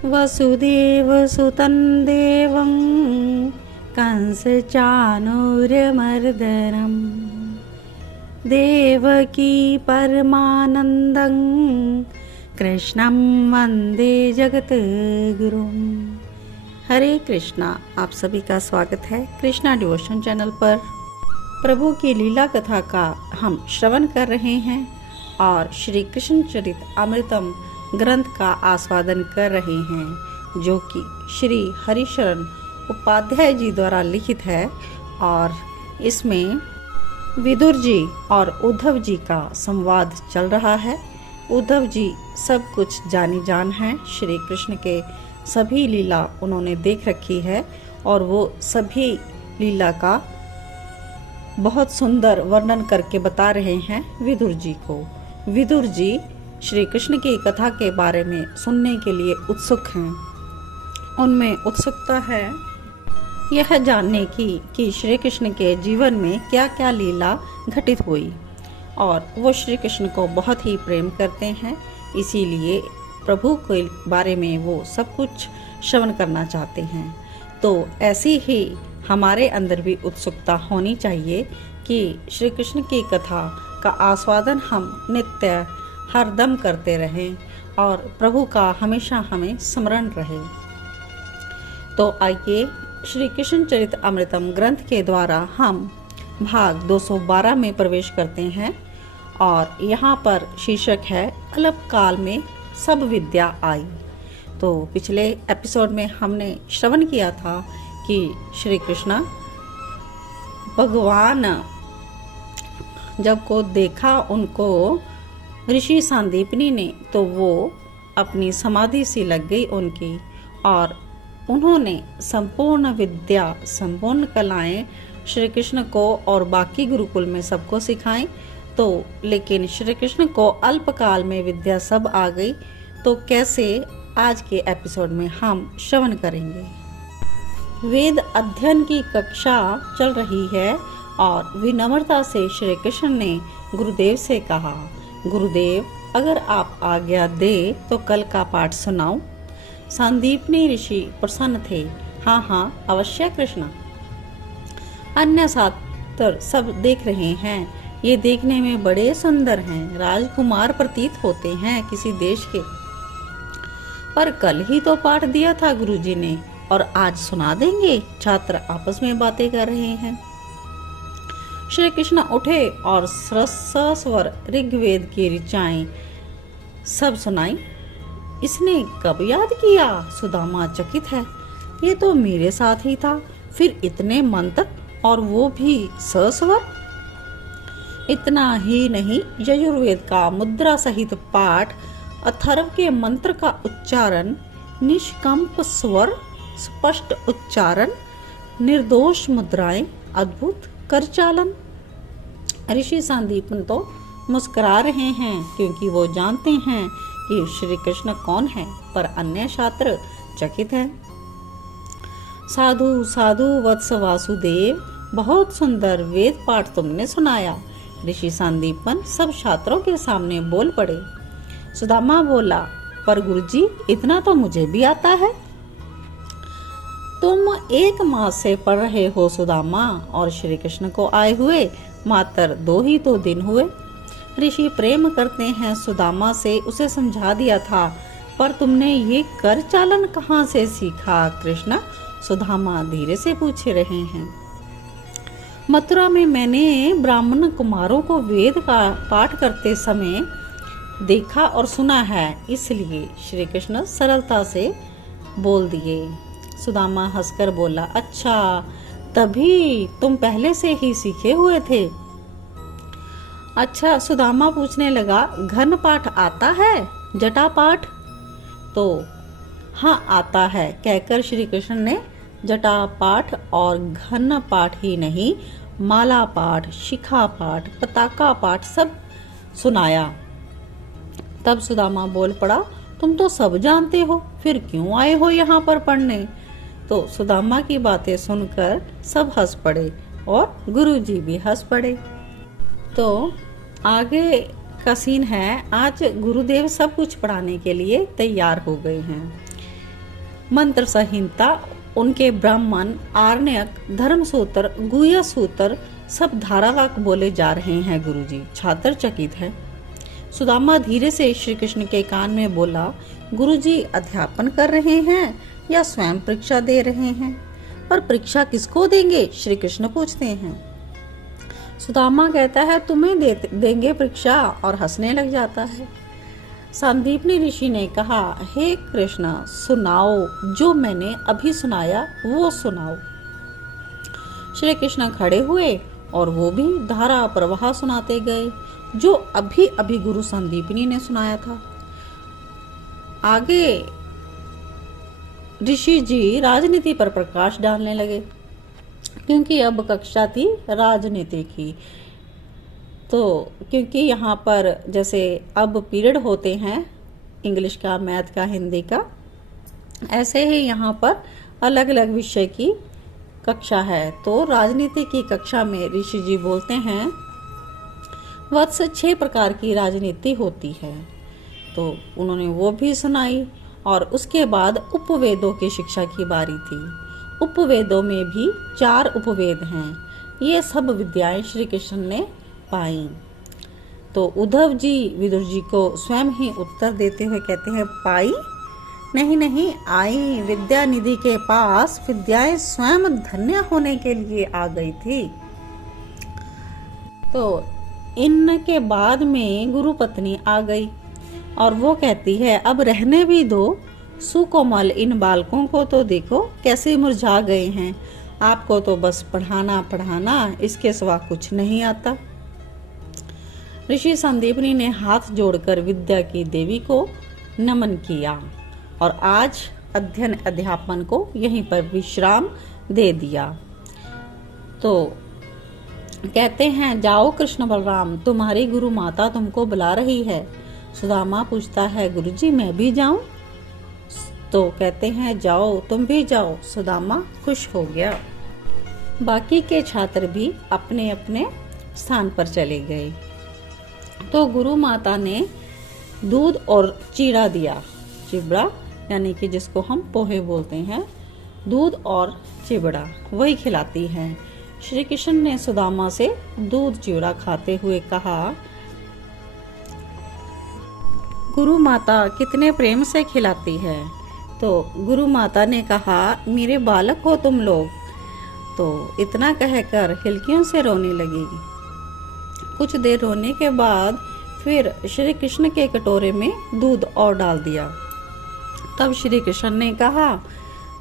वसुदेवसुतं देवं कंसचाणूरमर्दनं देवकी परमानन्दं कृष्णं वन्दे जगद्गुरुं। हरे कृष्णा। आप सभी का स्वागत है कृष्णा डिवोशन चैनल पर। प्रभु की लीला कथा का हम श्रवण कर रहे हैं और श्री कृष्ण चरित अमृतम ग्रंथ का आस्वादन कर रहे हैं, जो कि श्री हरिशरण उपाध्याय जी द्वारा लिखित है। और इसमें विदुर जी और उद्धव जी का संवाद चल रहा है। उद्धव जी सब कुछ जानी जान हैं, श्री कृष्ण के सभी लीला उन्होंने देख रखी है और वो सभी लीला का बहुत सुंदर वर्णन करके बता रहे हैं विदुर जी को। विदुर जी श्री कृष्ण की कथा के बारे में सुनने के लिए उत्सुक हैं। उनमें उत्सुकता है यह जानने की कि श्री कृष्ण के जीवन में क्या क्या लीला घटित हुई, और वो श्री कृष्ण को बहुत ही प्रेम करते हैं, इसीलिए प्रभु के बारे में वो सब कुछ श्रवण करना चाहते हैं। तो ऐसी ही हमारे अंदर भी उत्सुकता होनी चाहिए कि श्री कृष्ण की कथा का आस्वादन हम नित्य हरदम करते रहें और प्रभु का हमेशा हमें स्मरण रहे। तो आइए श्री कृष्ण चरित अमृतम ग्रंथ के द्वारा हम भाग 212 में प्रवेश करते हैं और यहाँ पर शीर्षक है अल्प काल में सब विद्या आई। तो पिछले एपिसोड में हमने श्रवण किया था कि श्री कृष्ण भगवान जब को देखा उनको ऋषि सांदीपनी ने, तो वो अपनी समाधि सी लग गई उनकी, और उन्होंने संपूर्ण विद्या संपूर्ण कलाएं श्री कृष्ण को और बाकी गुरुकुल में सबको सिखाई। तो लेकिन श्री कृष्ण को अल्पकाल में विद्या सब आ गई। तो कैसे, आज के एपिसोड में हम श्रवण करेंगे। वेद अध्ययन की कक्षा चल रही है और विनम्रता से श्री कृष्ण ने गुरुदेव से कहा, गुरुदेव अगर आप आज्ञा दे तो कल का पाठ सुनाओ। संदीपनी ऋषि प्रसन्न थे। हाँ हाँ अवश्य कृष्ण। अन्य छात्र सब देख रहे हैं, ये देखने में बड़े सुंदर हैं, राजकुमार प्रतीत होते हैं किसी देश के। पर कल ही तो पाठ दिया था गुरुजी ने और आज सुना देंगे, छात्र आपस में बातें कर रहे हैं। श्री कृष्ण उठे और सस्वर ऋग्वेद की ऋचाएं सब सुनाई। इसने कब याद किया? सुदामा चकित है, ये तो मेरे साथ ही था, फिर इतने मंत्र और वो भी सस्वर। इतना ही नहीं, यजुर्वेद का मुद्रा सहित पाठ, अथर्व के मंत्र का उच्चारण, निष्कंप स्वर, स्पष्ट उच्चारण, निर्दोष मुद्राएं, अद्भुत कर चालन। ऋषि सांदीपन तो मुस्कुरा रहे हैं क्योंकि वो जानते हैं कि श्री कृष्ण कौन है, पर अन्य छात्र चकित हैं। साधु साधु वत्स वासुदेव, बहुत सुंदर वेद पाठ तुमने सुनाया। ऋषि सांदीपन सब छात्रों के सामने बोल पड़े। सुदामा बोला, पर गुरुजी इतना तो मुझे भी आता है। तुम 1 मास से पढ़ रहे हो सुदामा, और श्री कृष्ण को आए हुए मात्र 2 ही तो दिन हुए। ऋषि प्रेम करते हैं सुदामा से, उसे समझा दिया था, पर तुमने ये कर चालन कहाँ से सीखा कृष्ण? सुदामा धीरे से पूछ रहे हैं। मथुरा में मैंने ब्राह्मण कुमारों को वेद का पाठ करते समय देखा और सुना है, इसलिए श्री कृष्ण सरलता से बोल दिए। सुदामा हंसकर बोला, अच्छा तभी तुम पहले से ही सीखे हुए थे। अच्छा, सुदामा पूछने लगा, घन पाठ आता है, जटा पाठ? तो हाँ आता है, कहकर श्री कृष्ण ने जटा पाठ और घन पाठ ही नहीं, माला पाठ, शिखा पाठ, पताका पाठ सब सुनाया। तब सुदामा बोल पड़ा, तुम तो सब जानते हो, फिर क्यों आए हो यहाँ पर पढ़ने? तो सुदामा की बातें सुनकर सब हंस पड़े और गुरुजी भी हंस पड़े। तो आगे का सीन है, आज गुरुदेव सब कुछ पढ़ाने के लिए तैयार हो गए हैं। मंत्र संहिता, उनके ब्राह्मण, आरण्यक, धर्मसूत्र, गुह्य सूत्र सब धारावाक बोले जा रहे हैं गुरुजी। छात्र चकित है। सुदामा धीरे से श्री कृष्ण के कान में बोला, गुरुजी अध्यापन कर रहे हैं या स्वयं परीक्षा दे रहे हैं? पर परीक्षा किसको देंगे? श्री कृष्ण पूछते हैं। सुदामा कहता है, तुम्हें देंगे परीक्षा, और हंसने लग जाता है। संदीपनी ऋषि ने कहा, हे कृष्ण, सुनाओ, जो मैंने अभी सुनाया वो सुनाओ। श्री कृष्ण खड़े हुए और वो भी धारा प्रवाह सुनाते गए जो अभी अभी गुरु संदीपनी ने सुनाया था। आगे ऋषि जी राजनीति पर प्रकाश डालने लगे, क्योंकि अब कक्षा थी राजनीति की। तो क्योंकि यहाँ पर जैसे अब पीरियड होते हैं इंग्लिश का, मैथ का, हिंदी का, ऐसे ही यहाँ पर अलग अलग विषय की कक्षा है। तो राजनीति की कक्षा में ऋषि जी बोलते हैं, वत्स 6 प्रकार की राजनीति होती है। तो उन्होंने वो भी सुनाई। और उसके बाद उपवेदों की शिक्षा की बारी थी। उपवेदों में भी 4 उपवेद हैं। ये सब विद्याएं श्री कृष्ण ने पाई। तो उद्धव जी विदुर जी को स्वयं ही उत्तर देते हुए कहते हैं, पाई नहीं नहीं, आई। विद्या निधि के पास विद्याएं स्वयं धन्य होने के लिए आ गई थी। तो इनके बाद में गुरु पत्नी आ गई और वो कहती है, अब रहने भी दो, सुकोमल इन बालकों को तो देखो कैसे मुरझा गए हैं। आपको तो बस पढ़ाना पढ़ाना, इसके सिवा कुछ नहीं आता। ऋषि संदीपनी ने हाथ जोड़कर विद्या की देवी को नमन किया और आज अध्ययन अध्यापन को यहीं पर विश्राम दे दिया। तो कहते हैं, जाओ कृष्ण बलराम, तुम्हारी गुरु माता तुमको बुला रही है। सुदामा पूछता है, गुरुजी मैं भी जाऊं? तो कहते हैं, जाओ, तुम भी जाओ। सुदामा खुश हो गया। बाकी के छात्र भी अपने अपने स्थान पर चले गए। तो गुरु माता ने दूध और चीड़ा दिया। चिबड़ा यानी कि जिसको हम पोहे बोलते हैं, दूध और चिबड़ा वही खिलाती हैं। श्री कृष्ण ने सुदामा से दूध चिवड़ा खाते हुए कहा, गुरु माता कितने प्रेम से खिलाती है। तो गुरु माता ने कहा, मेरे बालक हो तुम लोग। तो इतना कहकर हिलकियों से रोने लगेगी। कुछ देर रोने के बाद फिर श्री कृष्ण के कटोरे में दूध और डाल दिया। तब श्री कृष्ण ने कहा,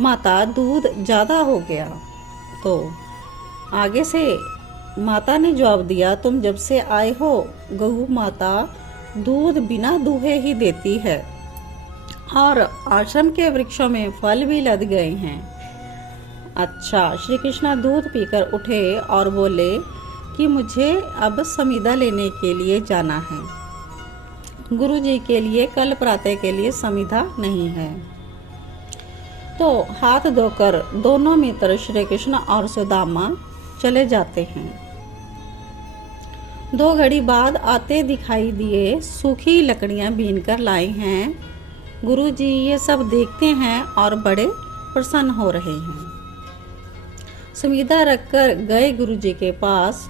माता दूध ज्यादा हो गया। तो आगे से माता ने जवाब दिया, तुम जब से आए हो गौ माता दूध बिना दूहे ही देती है और आश्रम के वृक्षों में फल भी लद गए हैं। अच्छा, श्री कृष्ण दूध पीकर उठे और बोले कि मुझे अब समीधा लेने के लिए जाना है। गुरु जी के लिए कल प्रातः के लिए समीधा नहीं है। तो हाथ धोकर दोनों मित्र श्री कृष्ण और सुदामा चले जाते हैं। 2 घड़ी बाद आते दिखाई दिए, सूखी लकड़ियां बीन कर लाए हैं। गुरु जी ये सब देखते हैं और बड़े प्रसन्न हो रहे हैं। समीधा रखकर गए गुरु जी के पास।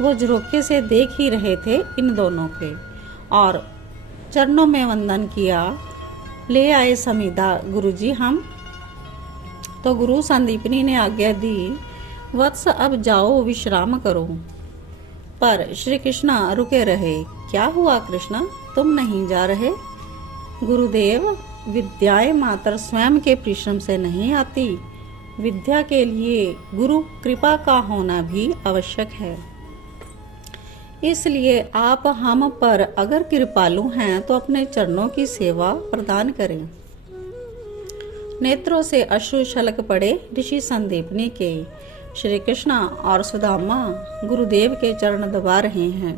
वो झरोखे से देख ही रहे थे इन दोनों के और चरणों में वंदन किया। ले आए समीधा गुरुजी हम। तो गुरु संदीपनी ने आज्ञा दी, वत्स अब जाओ विश्राम करो। पर श्री कृष्ण रुके रहे। क्या हुआ कृष्ण, तुम नहीं जा रहे? गुरुदेव, विद्याएं मात्र स्वयं के परिश्रम से नहीं आती। विद्या के लिए गुरु कृपा का होना भी आवश्यक है। इसलिए आप हम पर अगर कृपालु हैं तो अपने चरणों की सेवा प्रदान करें। नेत्रों से अश्रु छलक पड़े ऋषि संदीपनी के। श्री कृष्ण और सुदामा गुरुदेव के चरण दबा रहे हैं।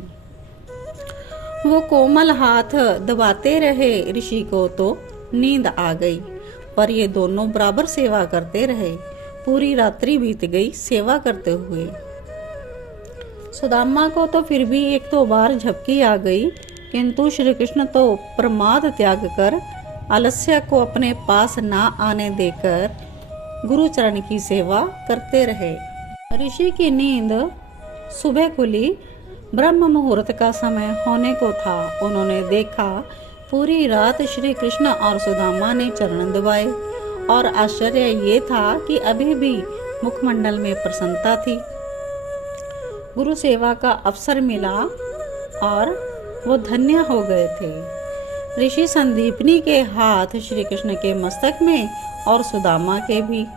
वो कोमल हाथ दबाते रहे। ऋषि को तो नींद आ गई, पर ये दोनों बराबर सेवा करते रहे। पूरी रात्रि बीत गई सेवा करते हुए। सुदामा को तो फिर भी 1-2 बार झपकी आ गई, किंतु श्री कृष्ण तो प्रमाद त्याग कर आलस्य को अपने पास ना आने देकर गुरुचरण की सेवा करते रहे। ऋषि की नींद सुबह खुली। ब्रह्म मुहूर्त का समय होने को था। उन्होंने देखा पूरी रात श्री कृष्ण और सुदामा ने चरण दबाए और आश्चर्य ये था कि अभी भी मुखमंडल में प्रसन्नता थी। गुरु सेवा का अवसर मिला और वो धन्य हो गए थे। ऋषि संदीपनी के हाथ श्री कृष्ण के मस्तक में और सुदामा के भी।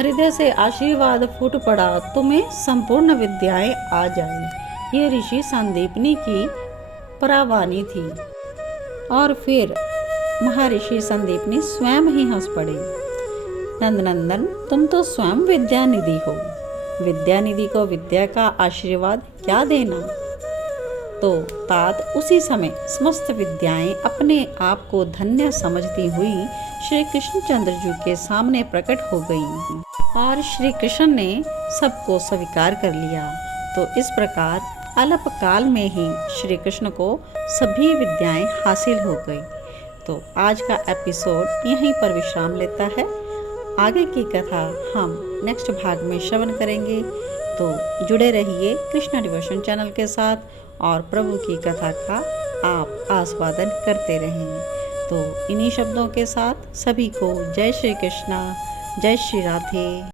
हृदय से आशीर्वाद फूट पड़ा, तुम्हें संपूर्ण विद्याएं आ जाए। ये ऋषि संदीपनी की परावानी थी। और फिर महर्षि संदीपनी स्वयं ही हंस पड़े। नंदनंदन, तुम तो स्वयं विद्यानिधि हो। विद्यानिधि को विद्या का आशीर्वाद क्या देना। तो तात उसी समय समस्त विद्याएं अपने आप को धन्य समझती हुई श्री कृष्णचंद्र जी के सामने प्रकट हो गई और श्री कृष्ण ने सबको स्वीकार कर लिया। तो इस प्रकार अल्पकाल में ही श्री कृष्ण को सभी विद्याएं हासिल हो गई। तो आज का एपिसोड यहीं पर विश्राम लेता है। आगे की कथा हम नेक्स्ट भाग में श्रवण करेंगे। तो जुड़े रहिए कृष्णा डिवोशन चैनल के साथ और प्रभु की कथा का आप आस्वादन करते रहें। तो इन्हीं शब्दों के साथ सभी को जय श्री कृष्णा, जय श्री राधे।